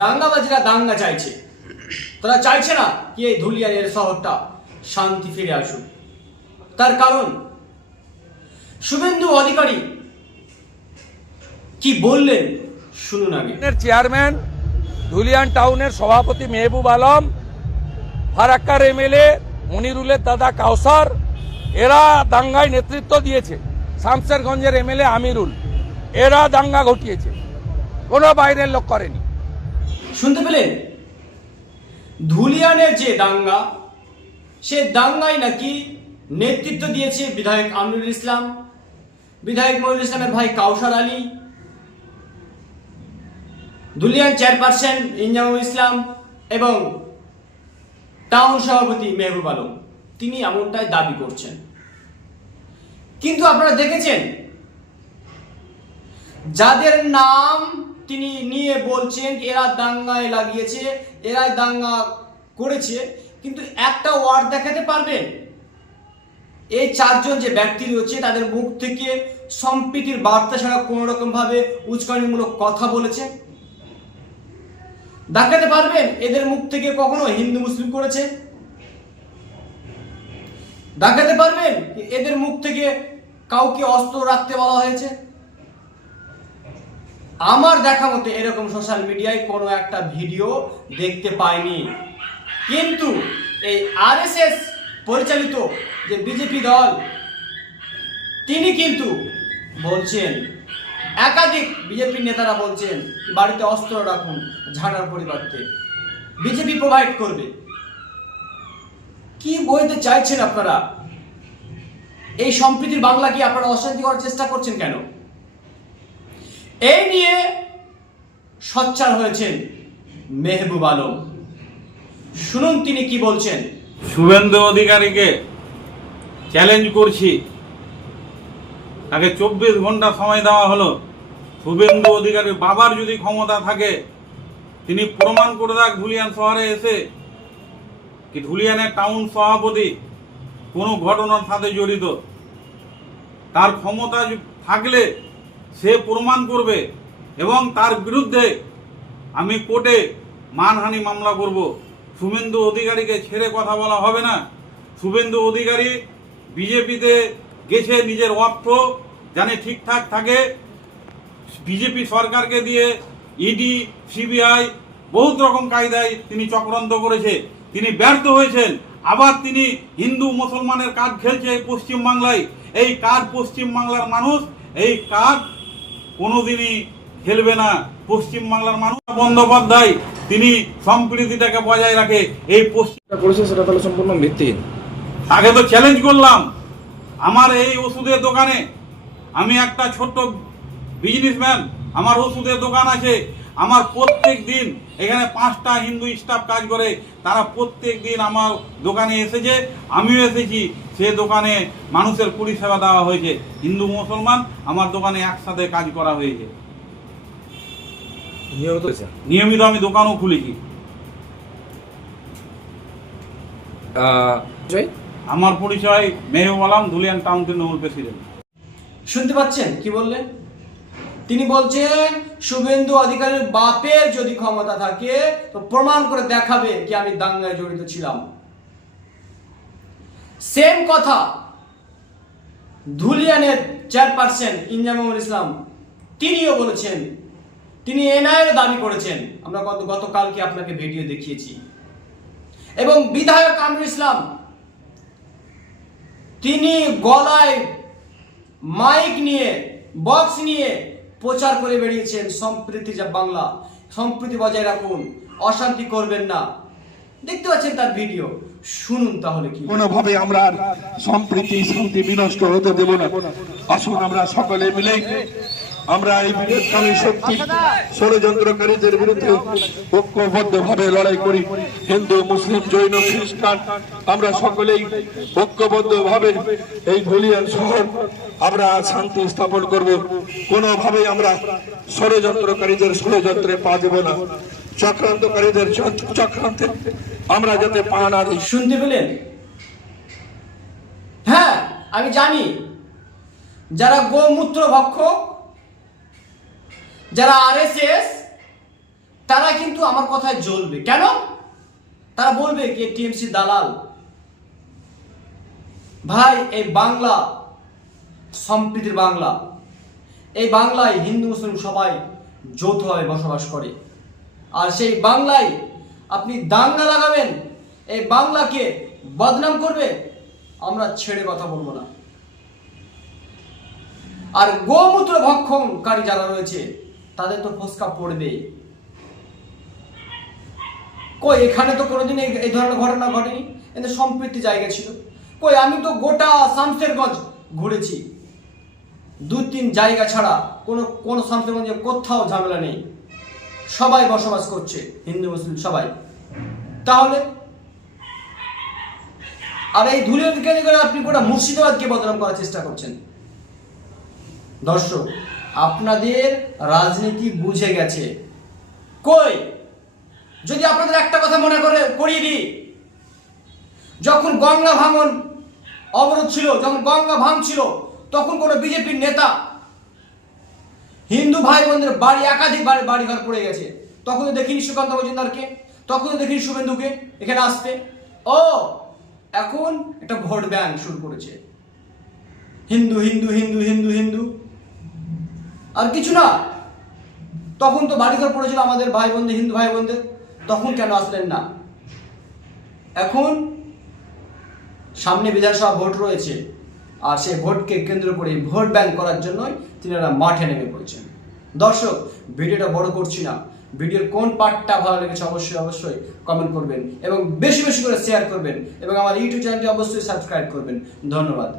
দাঙ্গাবাজিরা দাঙ্গা চাইছে। তারা চাইছে না কি এই ধুলিয়ানের শহরটা শান্তি ফিরে আসুক। তার কারণ, শুভেন্দু অধিকারী কি বললেন শুনুন আগে। চেয়ারম্যান, ধুলিয়ান টাউনের সভাপতি মেহবুব আলম, ফারাক্কার এমএলএ মনিরুলের দাদা কাউসার, এরা দাঙ্গায় নেতৃত্ব দিয়েছে। শামসেরগঞ্জের এমএলএ আমিরুল, এরা দাঙ্গা ঘটিয়েছে। কোনো বাইরের লোক করেনি। শুনতে পেলেন? ধুলিয়ানের যে দাঙ্গা, সে দাঙ্গায় নাকি নেতৃত্ব দিয়েছে বিধায়ক আমিরুল ইসলাম, বিধায়ক মহিউল ইসলামের ভাই কাউসার আলী, ধুলিয়ান চেয়ারপারসন ইনজামুল ইসলাম এবং টাউন সভাপতি মেহবুব আলম। তিনি এমনটাই দাবি করছেন। কিন্তু আপনারা দেখেছেন, যাদের নাম তিনি নিয়ে বলছেন, এরা দাঙ্গায় লাগিয়েছে, এরাই দাঙ্গা করেছে, কিন্তু একটা ওয়ার্ড দেখাতে পারবেন এই চারজন যে ব্যক্তি রয়েছে, তাদের মুখ থেকে সম্প্রীতির বার্তা ছাড়া কোনো রকম ভাবে উস্কানিমূলক কথা বলেছে? দেখাতে পারবেন? এদের মুখ থেকে কখনো হিন্দু, মুসলিম করেছে? দেখাতে পারবেন? এদের মুখ থেকে কাউকে অস্ত্র রাখতে বলা হয়েছে? আমার দেখা মতে এরকম সোশ্যাল মিডিয়ায় কোনো একটা ভিডিও দেখতে পাইনি। কিন্তু এই আরএসএস পরিচালিত যে বিজেপি দল, তিনি কিন্তু বলছেন, একাধিক বিজেপি নেতারা বলছেন, বাড়িতে অস্ত্র রাখুন ঝাড়ার পরিবর্তে। বিজেপি প্রোভাইড করবে। কি বইতে চাইছেন আপনারা? এই সম্প্রীতির বাংলা কি আপনারা অশান্তি করার চেষ্টা করছেন কেন? এই নিয়ে সচ্চার হয়েছেন মেহবুব আলম। শুনুন তিনি কি বলছেন। শুভেন্দু অধিকারীকে চ্যালেঞ্জ করছি। তাকে চব্বিশ ঘণ্টা সময় দেওয়া হলো। শুভেন্দু অধিকারী বাবার যদি ক্ষমতা থাকে, তিনি প্রমাণ করে দেখ ধুলিয়ান শহরে এসে। কি ধুলিয়ানের টাউন সভাপতি, কোনো ঘটনার সাথে জড়িত। তার ক্ষমতা থাকলে সে প্রমাণ করবে এবং তার বিরুদ্ধে আমি কোর্টে মানহানি মামলা করব। শুভেন্দু অধিকারীকে ছেড়ে কথা বলা হবে না। শুভেন্দু অধিকারী বিজেপিতে গেছে নিজের অর্থ জানে ঠিকঠাক থাকে। বিজেপি সরকারকে দিয়ে ইডি, সিবিআই বহুত রকম কায়দায় তিনি চক্রান্ত করেছে। তিনি ব্যর্থ হয়েছেন। আবার তিনি হিন্দু মুসলমানের কার্ড খেলছে পশ্চিমবাংলায়। এই কার্ড পশ্চিমবাংলার মানুষ, এই কার্ড কোনোদিনই খেলবে না পশ্চিমবাংলার মানুষ। বন্দ্যোপাধ্যায় তিনি সম্প্রীতিটাকে বজায় রাখে এই পশ্চিম করেছে সেটা তাহলে সম্পূর্ণ ভিত্তিহীন। আগে তো চ্যালেঞ্জ করলাম। আমার এই ওষুধের দোকানে আমি একটা ছোট্ট বিজনেসম্যান আমার ওষুধের দোকান আছে। আমার প্রত্যেক দিন এখানে পাঁচটা হিন্দু স্টাফ কাজ করে তারা প্রত্যেক দিন আমার দোকানে এসেছে আমিও এসেছি। সে দোকানে মানুষের পরিষেবা দেওয়া হয়েছে। হিন্দু মুসলমান আমার দোকানে একসাথে কাজ করা হয়েছে। নিয়মিত নিয়মিত আমি দোকানও খুলেছি। আহ, আমার পরিচয় মেহবুব আলম ধুলিয়ান টাউন তৃণমূল প্রেসিডেন্ট শুনতে পাচ্ছেন? কি বললেন? তিনি বলছেন, শুভেন্দু অধিকারীর বাপের যদি ক্ষমতা থাকে, তো প্রমাণ করে দেখাবে কি আমি দাঙ্গায় জড়িত ছিলাম। সেম কথা, ধুলিয়ানের চেয়ারপারসন ইনজামুল ইসলাম, তিনিও বলেছেন, তিনি এনআইএর দাবি করেছেন। আমরা গত, গতকালকে আপনাকে ভিডিও দেখিয়েছি। এবং বিধায়ক আমির ইসলাম, তিনি গলায় মাইক নিয়ে, বক্স নিয়ে প্রচার করে বেরিয়েছেন সম্প্রীতি যা বাংলা। সম্প্রীতি বজায় রাখুন, অশান্তি করবেন না। দেখতে পাচ্ছেন তার ভিডিও। শুনুন তাহলে কি কোনোভাবে আমরা সম্প্রীতি, শান্তি বিনষ্ট হতে দেব না। আসুন আমরা সকলে মিলে আমরা এই বিরোধকামী শক্তি ষড়যন্ত্রকারীদের বিরুদ্ধে ঐক্যবদ্ধভাবে লড়াই করি। হিন্দু, মুসলিম, জৈন, খ্রিস্টান, আমরা সকলেই ঐক্যবদ্ধভাবে এই ধুলিয়ান শহর আমরা শান্তি স্থাপন করব। কোনোভাবেই আমরা ষড়যন্ত্রকারীদের ষড়যন্ত্রে পা দেব না। চক্রান্তকারীদের চক্রান্তে আমরা যাতে পা না দিই। শুনতে পেলেন? হ্যাঁ আমি জানি। যারা গোমূত্র ভক্ষক যারা আরএসএস তারা কিন্তু আমার কথায় জ্বলবে। কেন? তারা বলবে কি টিএমসি দালাল, ভাই, এই বাংলা, সম্প্রীতির বাংলা, এই বাংলায় হিন্দু, মুসলিম সবাই যৌথভাবে বসবাস করে। আর সেই বাংলায় আপনি দাঙ্গা লাগাবেন, এই বাংলাকে বদনাম করবে, আমরা ছেড়ে কথা বলব না। আর গোমূত্র ভক্ষণকারী যারা রয়েছে তাদের তো ফসকা পড়বে কই, এখানে তো কোনোদিন এই- ধরনের ঘটনা ঘটেনি? কিন্তু সম্প্রীতি জায়গা ছিল। কই, আমি তো গোটা শামসেরগঞ্জ ঘুরেছি। দু তিন জায়গা ছাড়া কোনো কোনো শামসেরগঞ্জে কোথাও ঝামেলা নেই। সবাই বসবাস করছে, হিন্দু, মুসলিম সবাই। তাহলে? আর এই ধুলিয়ান কেন আপনি গোটা মুর্শিদাবাদকে বদনাম করার চেষ্টা করছেন? দর্শক আপনাদের রাজনীতি বুঝে গেছে। কই? যদি আপনাদের একটা কথা মনে করে, করিয়ে দিই। যখন গঙ্গা ভাঙন অবরোধ ছিল, যখন গঙ্গা ভাঙছিল তখন কোনো বিজেপির নেতা হিন্দু ভাই বোনদের বাড়ি, একাধিক বাড়ি, বাড়িঘর পড়ে গেছে। তখন তো দেখিনি সুকান্ত মজুমদারকে তখন তো দেখিনি শুভেন্দুকে, এখানে আসতে। ও, এখন একটা ভোট ব্যাংক শুরু করেছে। হিন্দু হিন্দু হিন্দু হিন্দু হিন্দু। আর কিছু না। তখন তো বাড়িঘর পড়েছিল আমাদের ভাই বোনদের হিন্দু ভাই বোনদের তখন কেন আসলেন না? এখন সামনে বিধানসভা ভোট রয়েছে, আর সেই ভোটকে কেন্দ্র করে ভোট ব্যাংক করার জন্যই তিনারা মাঠে নেমে পড়েছেন। দর্শক, ভিডিওটা বড় করছি না। ভিডিওর কোন পার্টটা ভালো লেগেছে অবশ্যই অবশ্যই কমেন্ট করবেন এবং বেশি বেশি করে শেয়ার করবেন এবং আমার ইউটিউব চ্যানেলটি অবশ্যই সাবস্ক্রাইব করবেন। ধন্যবাদ।